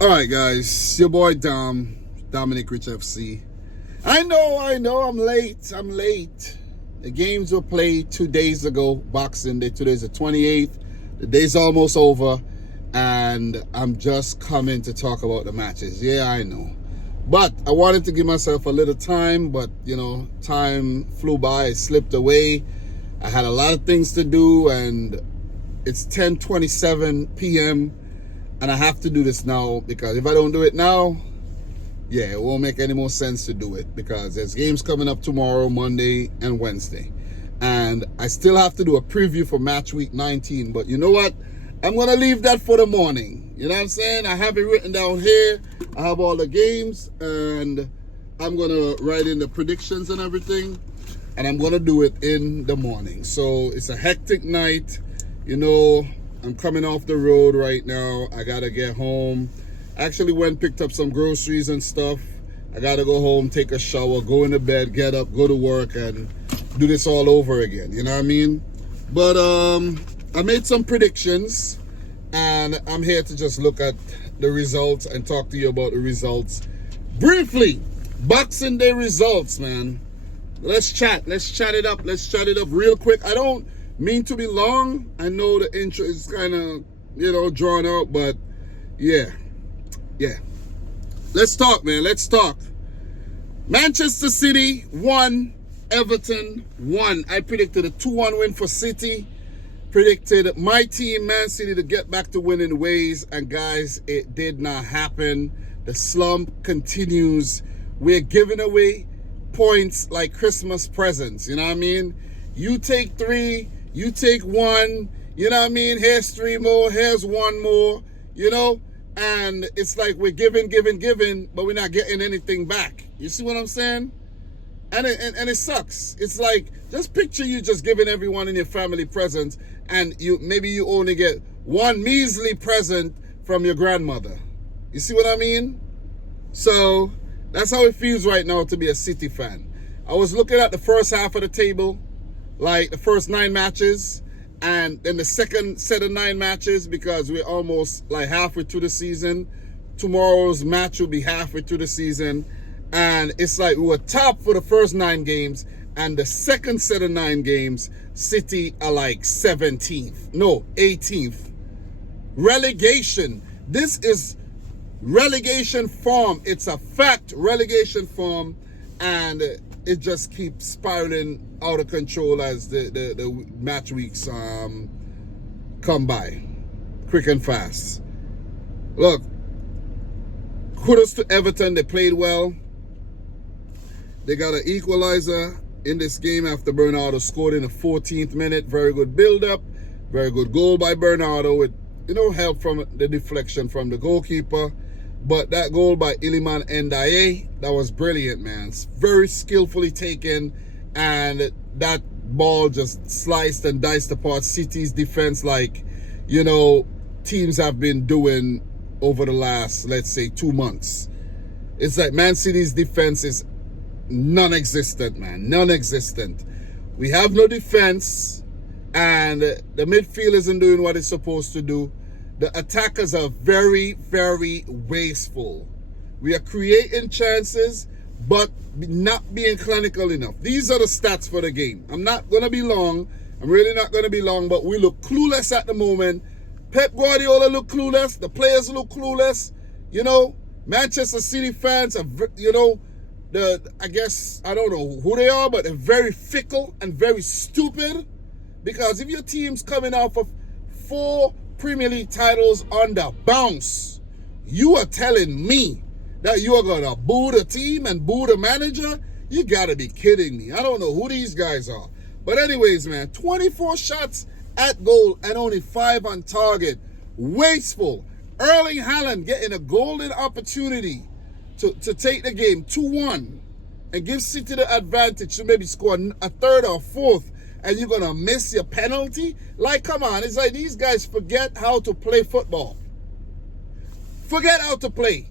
All right, guys, your boy Dom, Dominic Rich FC. I know, I'm late. The games were played 2 days ago, Boxing Day. Today's the 28th. The day's almost over, and I'm just coming to talk about the matches. Yeah, I know. But I wanted to give myself a little time, but, time flew by, it slipped away. I had a lot of things to do, and it's 10:27 p.m., and I have to do this now, because if I don't do it now, it won't make any more sense to do it, because there's games coming up tomorrow, Monday, and Wednesday. And I still have to do a preview for match week 19. But you know what? I'm going to leave that for the morning. You know what I'm saying? I have it written down here. I have all the games, and I'm going to write in the predictions and everything. And I'm going to do it in the morning. So it's a hectic night. I'm coming off the road right now. I got to get home. Actually went and picked up some groceries and stuff. I got to go home, take a shower, go into bed, get up, go to work, and do this all over again. You know what I mean? But I made some predictions, and I'm here to just look at the results and talk to you about the results. Briefly, Boxing Day results, man. Let's chat it up real quick. I don't mean to be long. I know the intro is kind of, drawn out, but yeah. Let's talk, man. Let's talk. Manchester City 1, Everton 1. I predicted a 2-1 win for City. Predicted my team, Man City, to get back to winning ways. And guys, it did not happen. The slump continues. We're giving away points like Christmas presents. You know what I mean? You take 3, you take 1. You know what I mean? Here's 3 more. Here's 1 more. And it's like we're giving, but we're not getting anything back. You see what I'm saying? And it sucks. It's like, just picture you just giving everyone in your family presents, and maybe you only get 1 measly present from your grandmother. You see what I mean? So that's how it feels right now to be a City fan. I was looking at the first half of the table, like the first 9 matches, and then the second set of 9 matches, because we're almost like halfway through the season. Tomorrow's match will be halfway through the season. And it's like we were top for the first 9 games, and the second set of 9 games, City are like 17th. No, 18th. Relegation. This is relegation form. It's a fact, relegation form. And it just keeps spiraling out of control as the match weeks come by quick and fast. Look, kudos to Everton. They played well. They got an equalizer in this game after Bernardo scored in the 14th minute. Very good build-up. Very good goal by Bernardo with help from the deflection from the goalkeeper. But that goal by Iliman Ndiaye, that was brilliant, man. It's very skillfully taken, and that ball just sliced and diced apart City's defense like, teams have been doing over the last, let's say, 2 months. It's like Man City's defense is non-existent, man. Non-existent. We have no defense, and the midfield isn't doing what it's supposed to do. The attackers are very, very wasteful. We are creating chances, but not being clinical enough. These are the stats for the game. I'm not going to be long. I'm really not going to be long, but we look clueless at the moment. Pep Guardiola look clueless. The players look clueless. Manchester City fans are, I guess, I don't know who they are, but they're very fickle and very stupid. Because if your team's coming off of 4 Premier League titles on the bounce, you are telling me that you are going to boo the team and boo the manager? You got to be kidding me. I don't know who these guys are. But anyways, man, 24 shots at goal and only 5 on target. Wasteful. Erling Haaland getting a golden opportunity to take the game 2-1 and give City the advantage to maybe score a 3rd or 4th, and you're going to miss your penalty? Like, come on. It's like these guys forget how to play football. Forget how to play.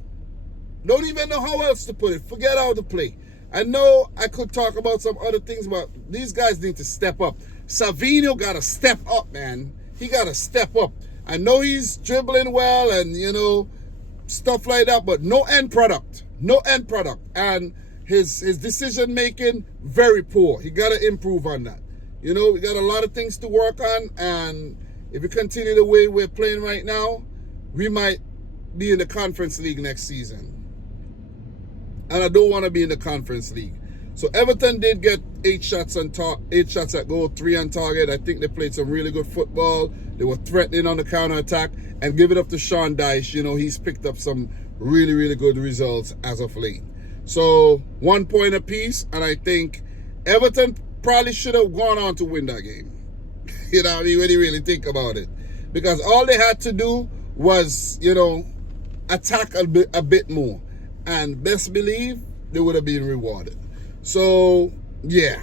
Don't even know how else to put it. Forget how to play. I know I could talk about some other things, but these guys need to step up. Savinho got to step up, man. He got to step up. I know he's dribbling well and, stuff like that, but no end product. No end product. And his decision making, very poor. He got to improve on that. You know, we got a lot of things to work on, and if we continue the way we're playing right now, we might be in the Conference League next season. And I don't want to be in the Conference League. So Everton did get 8 shots at goal, 3 on target. I think they played some really good football. They were threatening on the counter-attack. And give it up to Sean Dyche. You know, he's picked up some really, really good results as of late. So 1 point apiece, and I think Everton probably should have gone on to win that game. You know what I mean, when you really think about it. Because all they had to do was, you know, attack a bit more. And best believe they would have been rewarded. So, yeah.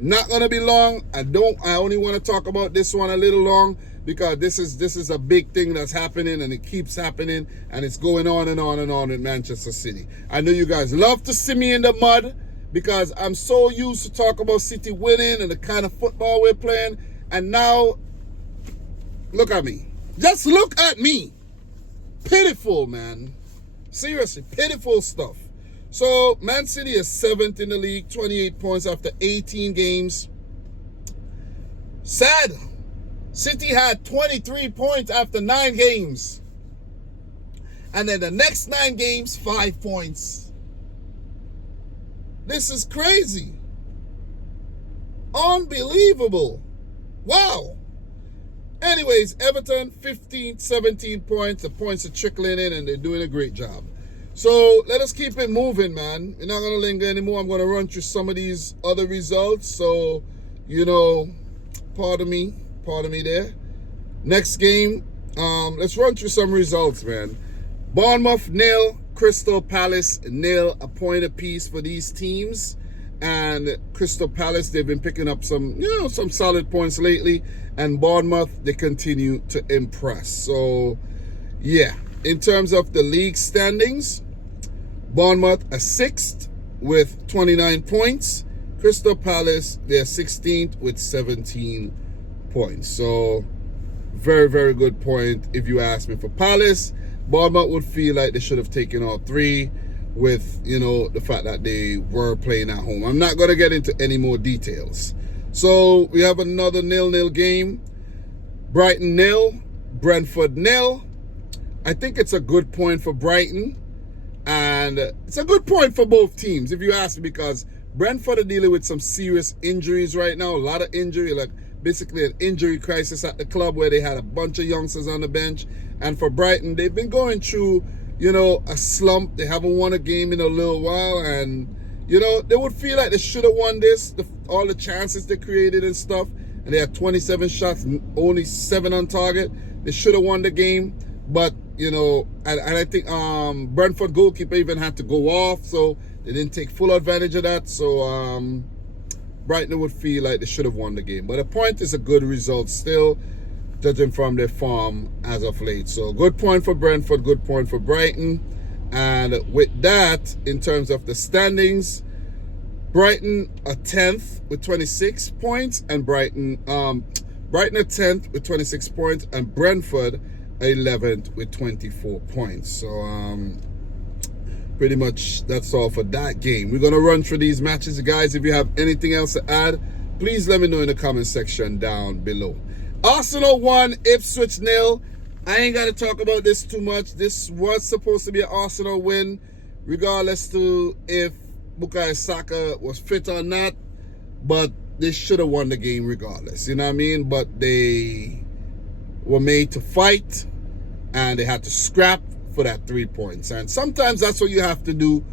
Not going to be long. I only want to talk about this one a little long because this is a big thing that's happening, and it keeps happening, and it's going on and on and on in Manchester City. I know you guys love to see me in the mud, because I'm so used to talk about City winning and the kind of football we're playing. And now, look at me. Just look at me. Pitiful, man. Seriously, pitiful stuff. So, Man City is 7th in the league, 28 points after 18 games. Sad. City had 23 points after 9 games. And then the next 9 games, 5 points. This is crazy. Unbelievable. Wow. Anyways, Everton, 15, 17 points. The points are trickling in, and they're doing a great job. So let us keep it moving, man. We're not going to linger anymore. I'm going to run through some of these other results. So, you know, pardon me there. Next game, let's run through some results, man. Bournemouth 0, Crystal Palace 0, a point apiece for these teams. And Crystal Palace, they've been picking up some solid points lately. And Bournemouth, they continue to impress. So, yeah. In terms of the league standings, Bournemouth are 6th with 29 points. Crystal Palace, they're 16th with 17 points. So, very, very good point if you ask me. For Palace, Bournemouth would feel like they should have taken all 3 with, you know, the fact that they were playing at home. I'm not going to get into any more details. So, we have another 0-0 game. Brighton 0, Brentford 0. I think it's a good point for Brighton. And it's a good point for both teams, if you ask me, because Brentford are dealing with some serious injuries right now. A lot of injury, like basically an injury crisis at the club where they had a bunch of youngsters on the bench. And for Brighton, they've been going through, you know, a slump. They haven't won a game in a little while. And, you know, they would feel like they should have won this, all the chances they created and stuff. And they had 27 shots, only 7 on target. They should have won the game. But, you know, and I think Brentford goalkeeper even had to go off, so they didn't take full advantage of that. So Brighton would feel like they should have won the game. But a point is a good result still, judging from their form as of late. So good point for Brentford, good point for Brighton. And with that, in terms of the standings, Brighton are 10th with 26 points, and Brighton are 10th with 26 points, and Brentford 11th with 24 points. So pretty much that's all for that game. We're going to run through these matches, guys. If you have anything else to add, please let me know in the comment section down below. Arsenal 1, Ipswich 0. I ain't got to talk about this too much. This was supposed to be an Arsenal win, regardless to if Bukayo Saka was fit or not, but they should have won the game regardless, you know what I mean? But they were made to fight, and they had to scrap for that 3 points. And sometimes that's what you have to do,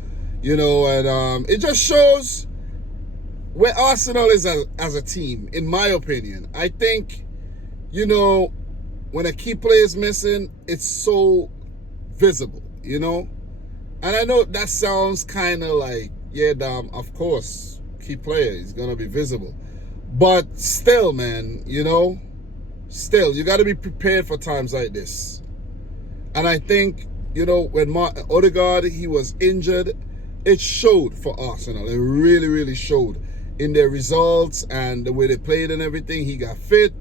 you know, and it just shows where Arsenal is as a team, in my opinion. I think, you know, when a key player is missing, it's so visible, you know? And I know that sounds kind of like, yeah, of course, key player is going to be visible. But still, man, you know, still, you got to be prepared for times like this. And I think, you know, when Odegaard, he was injured, it showed for Arsenal. It really, really showed in their results and the way they played and everything. He got fit,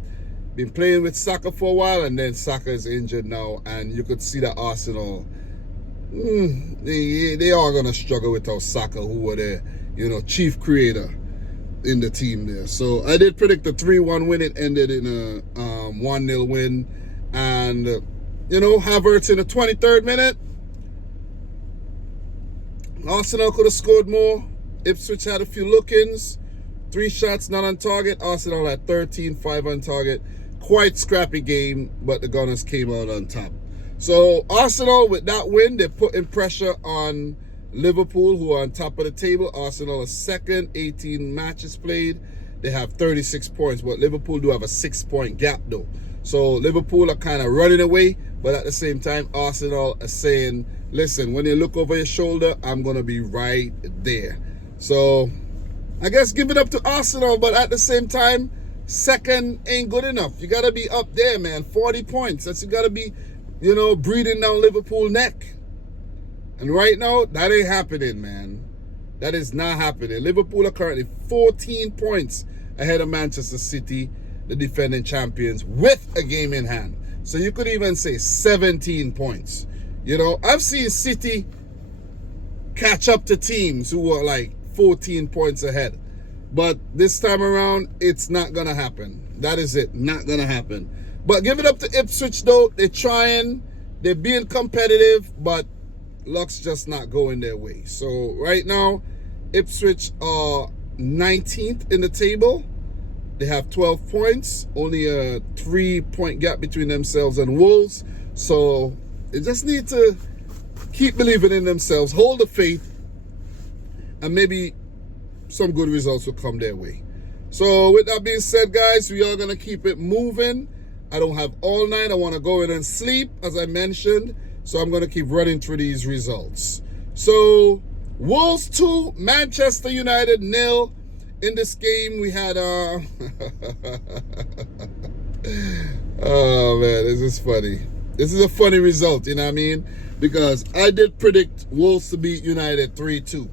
been playing with Saka for a while, and then Saka is injured now. And you could see that Arsenal, They are going to struggle without Saka, who were the, chief creator in the team there. So I did predict a 3-1 win. It ended in a 1-0 win. And, Havertz in the 23rd minute. Arsenal could have scored more. Ipswich had a few look-ins. 3 shots not on target. Arsenal had 13, 5 on target. Quite scrappy game, but the Gunners came out on top. So Arsenal, with that win, they're putting pressure on Liverpool, who are on top of the table. Arsenal is second, 18 matches played. They have 36 points, but Liverpool do have a 6-point gap, though. So Liverpool are kind of running away, but at the same time, Arsenal are saying, listen, when you look over your shoulder, I'm going to be right there. So I guess give it up to Arsenal, but at the same time, second ain't good enough. You got to be up there, man. 40 points. That's you got to be, breathing down Liverpool neck. And right now, that ain't happening, man. That is not happening. Liverpool are currently 14 points ahead of Manchester City, the defending champions, with a game in hand. So you could even say 17 points. I've seen City catch up to teams who are like 14 points ahead. But this time around, it's not going to happen. That is it. Not going to happen. But give it up to Ipswich, though. They're trying. They're being competitive, but luck's just not going their way. So right now, Ipswich are 19th in the table. They have 12 points. Only a 3-point gap between themselves and Wolves. So they just need to keep believing in themselves, hold the faith, and maybe some good results will come their way. So with that being said, guys, we are going to keep it moving. I don't have all night. I want to go in and sleep, as I mentioned. So I'm going to keep running through these results. So Wolves 2, Manchester United 0. In this game, we had... oh, man, this is funny. This is a funny result, you know what I mean? Because I did predict Wolves to beat United 3-2.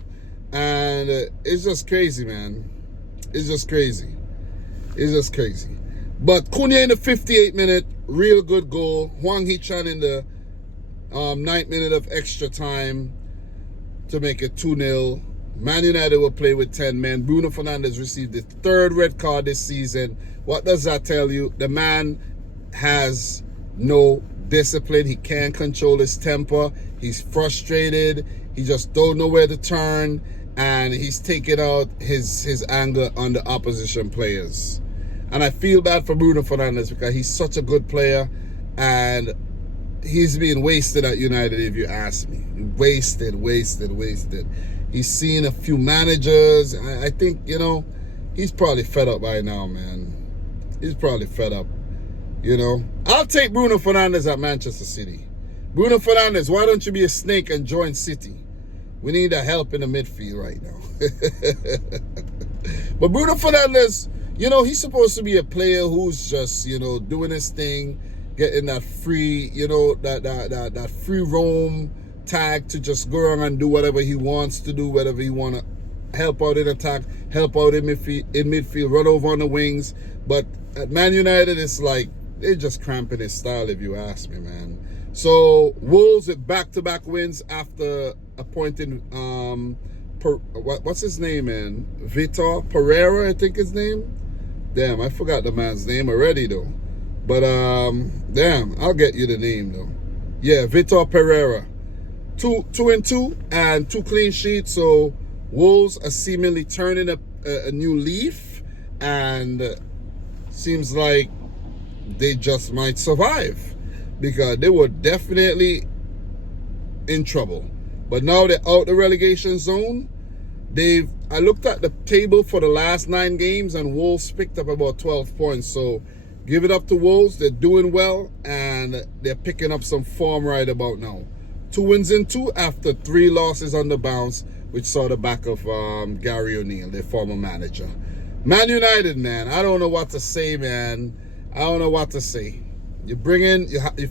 And it's just crazy, man. It's just crazy. It's just crazy. But Cunha in the 58th minute, real good goal. Hwang Hee-chan in the 9th minute of extra time to make it 2-0. Man United will play with 10 men. Bruno Fernandez received the 3rd red card this season. What does that tell you? The man has no discipline. He can't control his temper. He's frustrated. He just don't know where to turn. And he's taking out his anger on the opposition players. And I feel bad for Bruno Fernandez because he's such a good player. And he's being wasted at United, if you ask me. Wasted. He's seen a few managers. I think, he's probably fed up by now, man. He's probably fed up, I'll take Bruno Fernandez at Manchester City. Bruno Fernandez, why don't you be a snake and join City? We need a help in the midfield right now. But Bruno Fernandez, he's supposed to be a player who's just, doing his thing, getting that free, that free roam tag to just go around and do whatever he wants to do, whatever he want to help out in attack, help out in midfield, run over on the wings. But at Man United, it's like they're just cramping his style, if you ask me, man. So Wolves with back-to-back wins after appointing what's his name, man? Vitor Pereira, I think his name. Damn, I forgot the man's name already though. But damn, I'll get you the name though. Yeah, Vitor Pereira. 2-2 and 2 clean sheets. So Wolves are seemingly turning a new leaf, and seems like they just might survive, because they were definitely in trouble. But now they're out the relegation zone. I looked at the table for the last 9 games, and Wolves picked up about 12 points. So give it up to Wolves. They're doing well, and they're picking up some form right about now. 2 wins in 2 after 3 losses on the bounce, which saw the back of Gary O'Neill, their former manager. Man United, man, I don't know what to say, man. I don't know what to say. You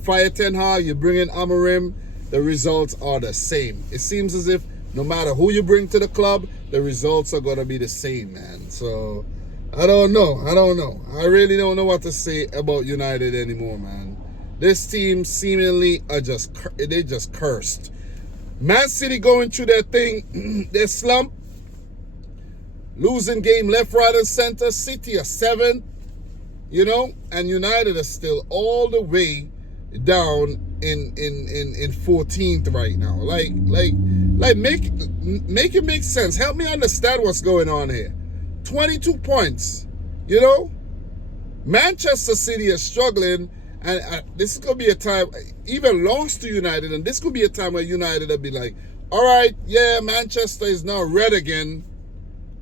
fire Ten Hag, you bring in Amorim, the results are the same. It seems as if no matter who you bring to the club, the results are going to be the same, man. So, I don't know. I really don't know what to say about United anymore, man. This team seemingly are just cursed. Man City going through their thing, their slump. Losing game left, right, and center. City are 7th, and United are still all the way down in 14th right now. Make it make sense. Help me understand what's going on here. 22 points, Manchester City is struggling, and this is going to be a time, even lost to United, and this could be a time where United will be like, all right, yeah, Manchester is now red again.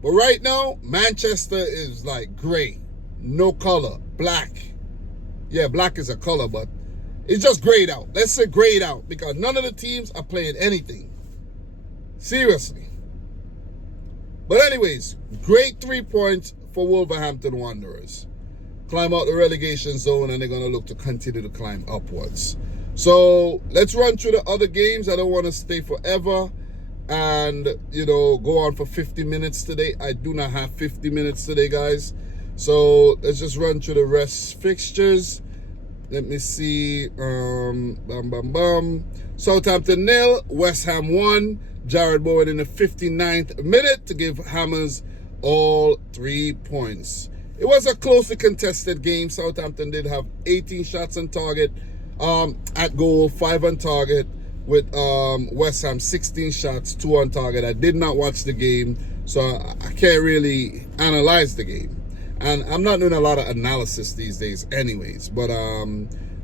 But right now, Manchester is like gray, no color, black. Yeah, black is a color, but it's just grayed out. Let's say grayed out, because none of the teams are playing anything. Seriously. But anyways, great 3 points for Wolverhampton Wanderers. Climb out the relegation zone, and they're going to look to continue to climb upwards. So let's run through the other games. I don't want to stay forever and go on for 50 minutes today. I do not have 50 minutes today, guys. So let's just run through the rest fixtures. Let me see. Southampton 0, West Ham 1. Jared Bowen in the 59th minute to give Hammers all 3 points. It was a closely contested game. Southampton did have 18 shots on target at goal, 5 on target, with West Ham 16 shots, 2 on target. I did not watch the game, so I can't really analyze the game. And I'm not doing a lot of analysis these days anyways. But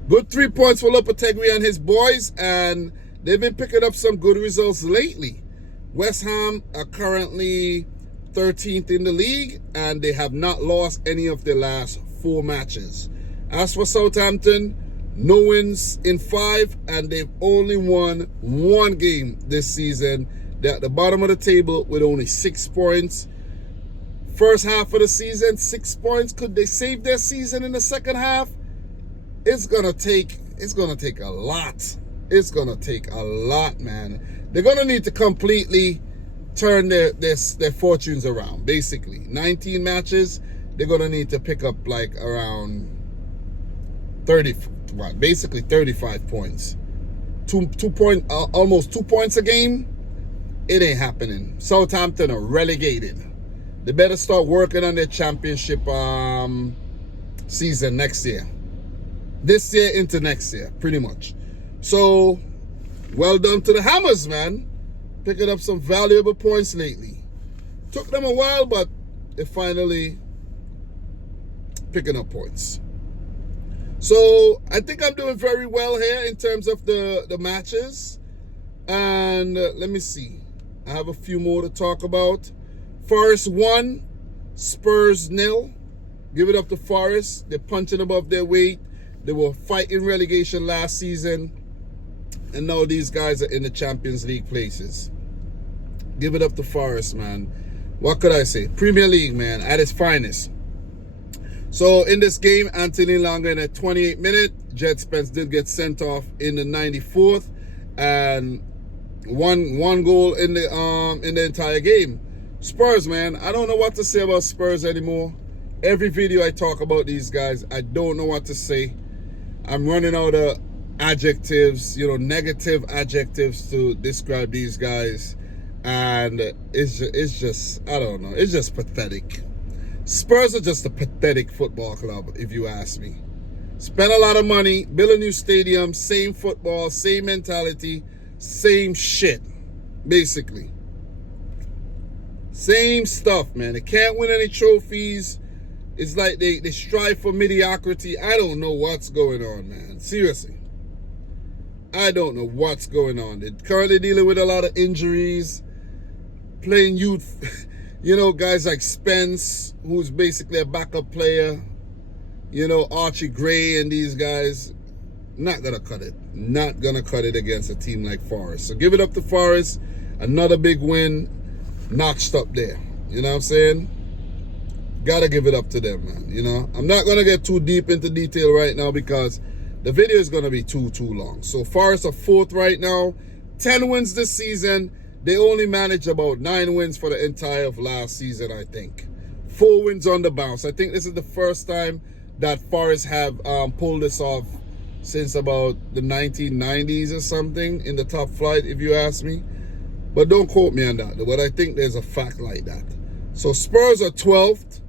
good 3 points for Lopetegui and his boys, and they've been picking up some good results lately. West Ham are currently 13th in the league, and they have not lost any of their last 4 matches. As for Southampton, no wins in 5, and they've only won 1 game this season. They're at the bottom of the table with only 6 points. First half of the season, 6 points. Could they save their season in the second half? It's gonna take a lot. It's gonna take a lot, man. They're gonna need to completely turn their fortunes around. Basically, 19 matches. They're gonna need to pick up like around 35 points. Almost 2 points a game. It ain't happening. Southampton are relegated. They better start working on their championship season next year. This year into next year, pretty much. So, well done to the Hammers, man. Picking up some valuable points lately. Took them a while, but they're finally picking up points. So, I think I'm doing very well here in terms of the matches. And let me see. I have a few more to talk about. Forest 1, Spurs 0. Give it up to Forest. They're punching above their weight. They were fighting relegation last season, and now these guys are in the Champions League places. Give it up to Forest, man. What could I say? Premier League, man, at its finest. So in this game, Anthony Longa in the 28th minute. Jed Spence did get sent off in the 94th, and one goal in the entire game. Spurs, man, I don't know what to say about Spurs anymore. Every video I talk about these guys, I don't know what to say. I'm running out of adjectives, negative adjectives to describe these guys. And it's just, I don't know, it's just pathetic. Spurs are just a pathetic football club, if you ask me. Spend a lot of money, build a new stadium, same football, same mentality, same shit, basically. Same stuff, man. They can't win any trophies. It's like they strive for mediocrity. I don't know what's going on, man. Seriously. I don't know what's going on. They're currently dealing with a lot of injuries. Playing youth, guys like Spence, who's basically a backup player. Archie Gray and these guys. Not going to cut it. Not going to cut it against a team like Forest. So give it up to Forest. Another big win. Notched up there. You know what I'm saying? Gotta give it up to them, man. I'm not gonna get too deep into detail right now because the video is gonna be too long. So Forest are 4th right now, 10 wins this season. They only managed about 9 wins for the entire of last season, I think. 4 wins on the bounce. I think this is the first time that Forest have pulled this off since about the 1990s or something in the top flight, if you ask me. But don't quote me on that. But I think there's a fact like that. So Spurs are 12th,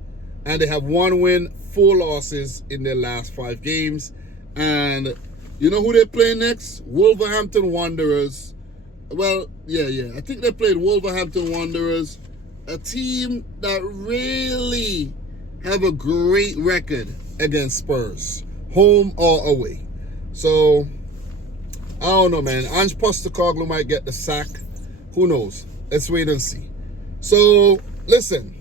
and they have 1 win, 4 losses in their last 5 games. And you know who they play next? Wolverhampton Wanderers. Well, yeah. I think they played Wolverhampton Wanderers, a team that really have a great record against Spurs, home or away. So, I don't know, man. Ange Postecoglou might get the sack. Who knows? Let's wait and see. So, listen.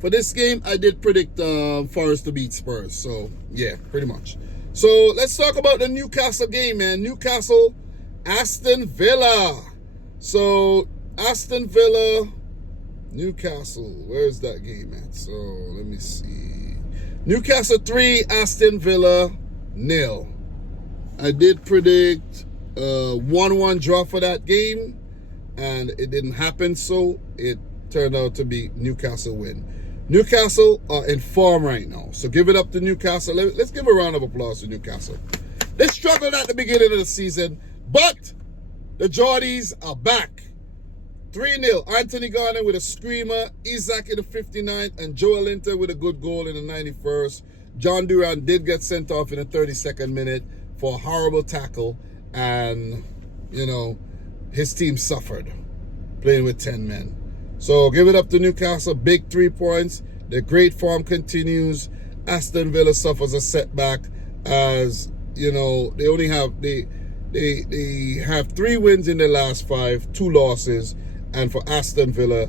For this game, I did predict Forest to beat Spurs. So, yeah, pretty much. So, let's talk about the Newcastle game, man. Newcastle, Aston Villa. So, Aston Villa, Newcastle. Where's that game at? So, let me see. Newcastle 3, Aston Villa 0. I did predict 1-1 draw for that game, and it didn't happen, so it turned out to be Newcastle win. Newcastle are in form right now, so give it up to Newcastle. Let's give a round of applause to Newcastle. They struggled at the beginning of the season, but the Geordies are back. 3-0. Anthony Gordon with a screamer, Isaac in the 59th, and Joel Linton with a good goal in the 91st. John Duran did get sent off in the 32nd minute for a horrible tackle, and, you know, his team suffered playing with 10 men. So give it up to Newcastle. Big 3 points. Their great form continues. Aston Villa suffers a setback as, you know, they only have they have 3 wins in their last 5, 2 losses. And for Aston Villa,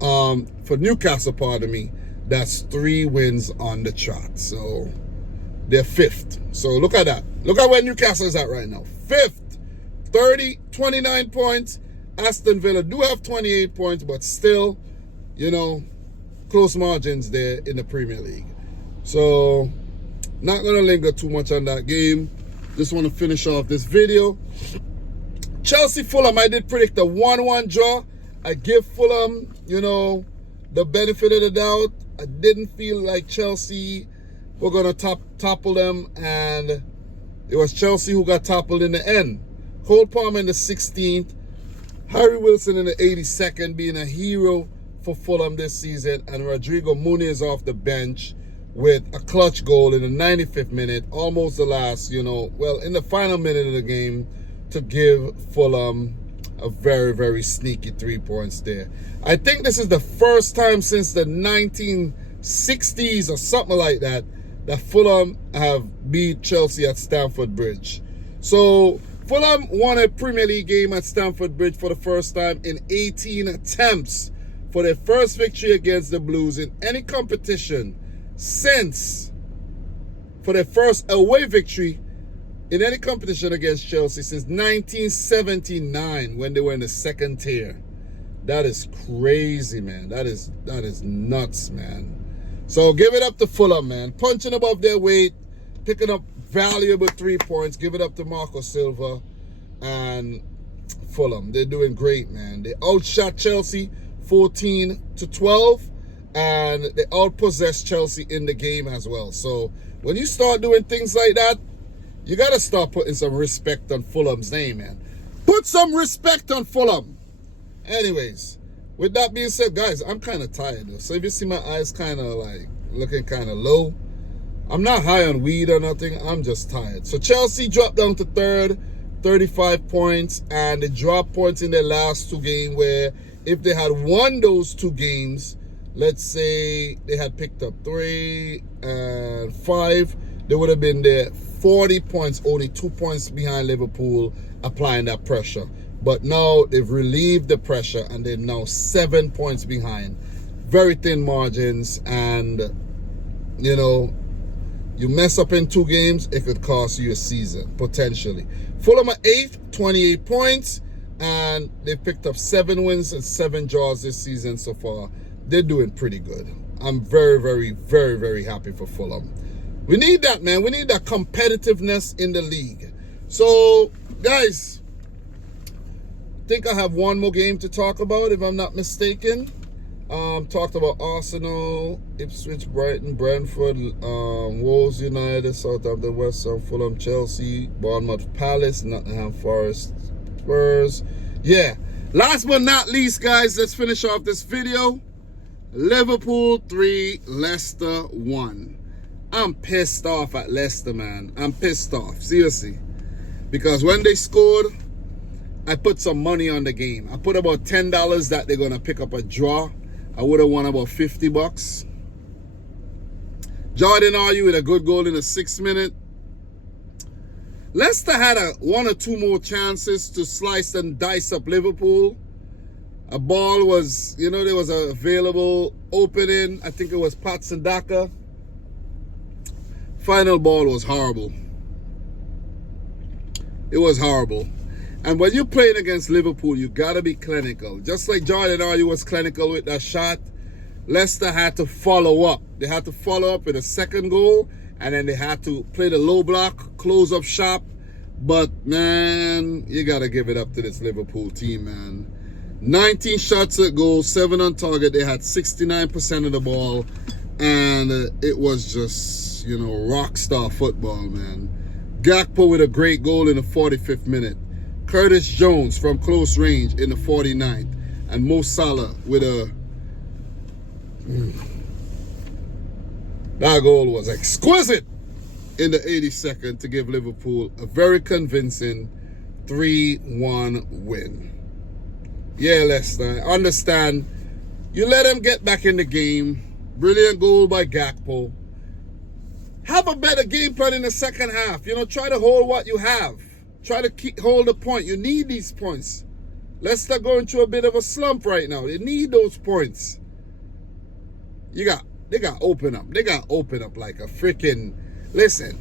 for Newcastle, pardon me, that's 3 wins on the trot. So they're 5th. So look at that. Look at where Newcastle is at right now. 5th. 29 points. Aston Villa do have 28 points, but still, you know, close margins there in the Premier League. So, not going to linger too much on that game. Just want to finish off this video. Chelsea Fulham, I did predict a 1-1 draw. I give Fulham, you know, the benefit of the doubt. I didn't feel like Chelsea were going to topple them, and it was Chelsea who got toppled in the end. Cole Palmer in the 16th. Harry Wilson in the 82nd being a hero for Fulham this season, and Rodrigo Muniz off the bench with a clutch goal in the 95th minute, almost the last, you know, well, in the final minute of the game to give Fulham a very, very sneaky 3 points there. I think this is the first time since the 1960s or something like that that Fulham have beat Chelsea at Stamford Bridge. So Fulham won a Premier League game at Stamford Bridge for the first time in 18 attempts for their first victory against the Blues in any competition since, for their first away victory in any competition against Chelsea since 1979 when they were in the 2nd tier. That is crazy, man. That is nuts, man. So give it up to Fulham, man. Punching above their weight, picking up valuable 3 points. Give it up to Marco Silva and Fulham. They're doing great, man. They outshot Chelsea 14-12, and they outpossessed Chelsea in the game as well. So when you start doing things like that, you got to start putting some respect on Fulham's name, man. Put some respect on Fulham. Anyways, with that being said, guys, I'm kind of tired, though. So if you see my eyes kind of like looking kind of low, I'm not high on weed or nothing. I'm just tired. So Chelsea dropped down to 3rd, 35 points, and they dropped points in their last 2 games where if they had won those 2 games, let's say they had picked up 3 and 5, they would have been there 40 points, only 2 points behind Liverpool, applying that pressure. But now they've relieved the pressure and they're now 7 points behind. Very thin margins, and, you know, you mess up in 2 games, it could cost you a season, potentially. Fulham are 8th, 28 points, and they've picked up 7 wins and 7 draws this season so far. They're doing pretty good. I'm very, very, very, very happy for Fulham. We need that, man. We need that competitiveness in the league. So, guys, I think I have one more game to talk about, if I'm not mistaken. Talked about Arsenal, Ipswich, Brighton, Brentford, Wolves United, Southampton, West Ham, Fulham, Chelsea, Bournemouth, Palace, Nottingham Forest, Spurs. Yeah. Last but not least, guys, let's finish off this video. Liverpool 3, Leicester 1. I'm pissed off at Leicester, man. I'm pissed off, seriously. Because when they scored, I put some money on the game. I put about $10 that they're going to pick up a draw. I would have won about 50 bucks. Jordan Ayew with a good goal in the 6th minute. Leicester had one or two more chances to slice and dice up Liverpool. A ball was, there was an available opening. I think it was Patson Daka. Final ball was horrible. It was horrible. And when you're playing against Liverpool, you got to be clinical. Just like Jordan Ayew was clinical with that shot, Leicester had to follow up. They had to follow up with a second goal, and then they had to play the low block, close up shop. But, man, you got to give it up to this Liverpool team, man. 19 shots at goal, 7 on target. They had 69% of the ball, and it was just, rock star football, man. Gakpo with a great goal in the 45th minute. Curtis Jones from close range in the 49th. And Mo Salah with a... That goal was exquisite in the 82nd to give Liverpool a very convincing 3-1 win. Yeah, Leicester, I understand. You let them get back in the game. Brilliant goal by Gakpo. Have a better game plan in the second half. Try to hold what you have. Try to hold the point. You need these points. Leicester going through a bit of a slump right now. They need those points. They got to open up. They got to open up like a freaking... Listen,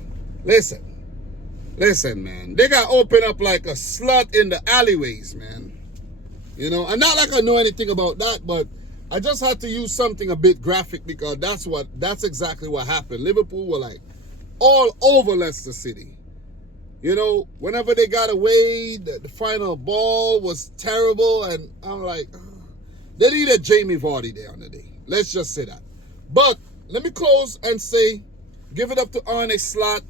man. They got to open up like a slut in the alleyways, man. And not like I know anything about that, but I just had to use something a bit graphic because that's exactly what happened. Liverpool were like all over Leicester City. Whenever they got away, the final ball was terrible. And I'm like, they needed Jamie Vardy there on the day. Let's just say that. But let me close and say, give it up to Arne Slot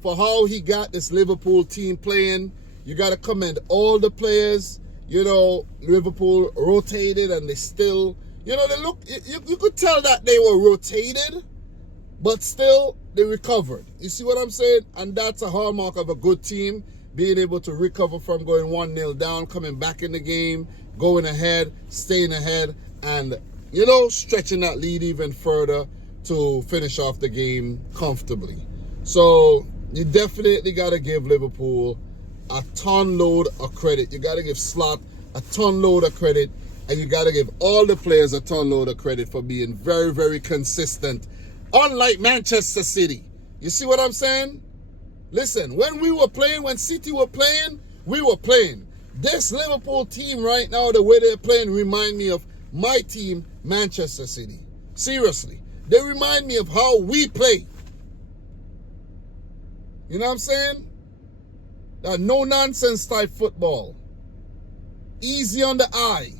for how he got this Liverpool team playing. You got to commend all the players. Liverpool rotated and they still, they look, you could tell that they were rotated, but still they recovered. You see what I'm saying? And that's a hallmark of a good team, being able to recover from going 1-0 down, coming back in the game, going ahead, staying ahead, and, stretching that lead even further to finish off the game comfortably. So you definitely got to give Liverpool a ton load of credit. You got to give Slot a ton load of credit, and you got to give all the players a ton load of credit for being very, very consistent. Unlike Manchester City. You see what I'm saying? Listen, when City were playing, we were playing. This Liverpool team right now, the way they're playing, remind me of my team, Manchester City. Seriously. They remind me of how we play. You know what I'm saying? That no-nonsense type football. Easy on the eye.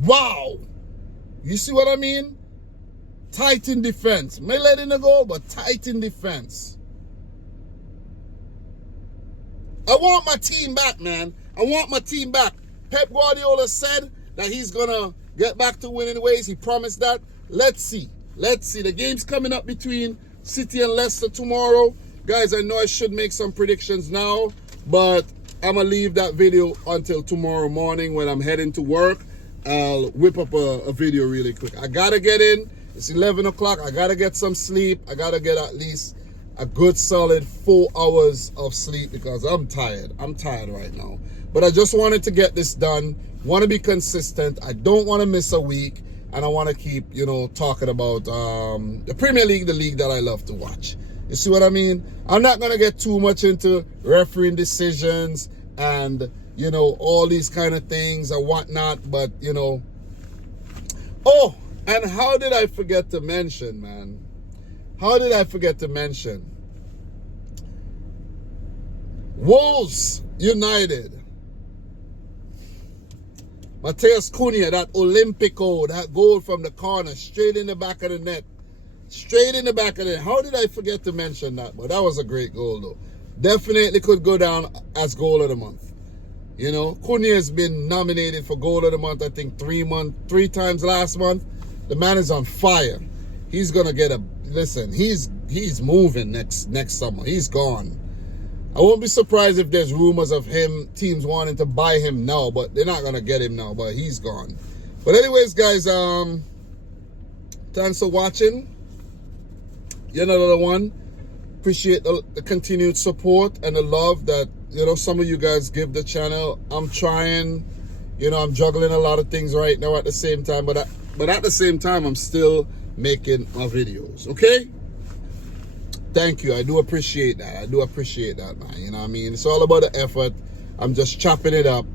Wow. You see what I mean? Tight in defense. May let in a goal, but tight in defense. I want my team back, man. I want my team back. Pep Guardiola said that he's going to get back to winning ways. He promised that. Let's see. Let's see. The game's coming up between City and Leicester tomorrow. Guys, I know I should make some predictions now, but I'm going to leave that video until tomorrow morning when I'm heading to work. I'll whip up a video really quick. I got to get in. It's 11 o'clock. I got to get some sleep. I got to get at least a good solid 4 hours of sleep because I'm tired. I'm tired right now. But I just wanted to get this done. Want to be consistent. I don't want to miss a week. And I want to keep, talking about the Premier League, the league that I love to watch. You see what I mean? I'm not going to get too much into refereeing decisions and, all these kind of things and whatnot. But, Oh, and how did I forget to mention, man? How did I forget to mention? Wolves United. Mateus Cunha, that Olympico, that goal from the corner, straight in the back of the net. Straight in the back of the net. How did I forget to mention that? But that was a great goal, though. Definitely could go down as goal of the month. You know, Cunha has been nominated for goal of the month, I think, 3 times last month. The man is on fire. He's gonna get a listen. He's moving next summer. He's gone. I won't be surprised if there's rumors of teams wanting to buy him now, but they're not gonna get him now. But he's gone. But anyways, guys, thanks for watching. You're another one. Appreciate the continued support and the love that some of you guys give the channel. I'm trying. I'm juggling a lot of things right now at the same time, but at the same time, I'm still making my videos. Okay. Thank you. I do appreciate that. I do appreciate that, man. You know what I mean? It's all about the effort. I'm just chopping it up.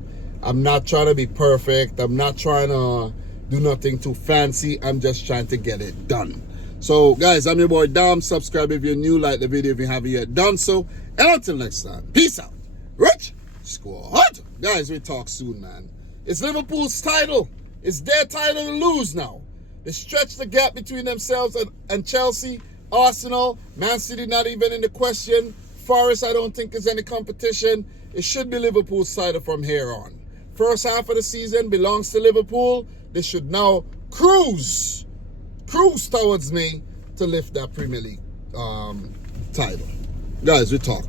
I'm not trying to be perfect. I'm not trying to do nothing too fancy. I'm just trying to get it done. So, guys, I'm your boy Dom. Subscribe if you're new. Like the video if you haven't yet done so. And until next time, peace out. Rich Squad. Guys, we talk soon, man. It's Liverpool's title. It's their title to lose now. They stretch the gap between themselves and Chelsea. Arsenal, Man City not even in the question. Forest, I don't think is any competition. It should be Liverpool's title from here on. First half of the season belongs to Liverpool. They should now cruise towards me to lift that Premier League title. Guys, we talk.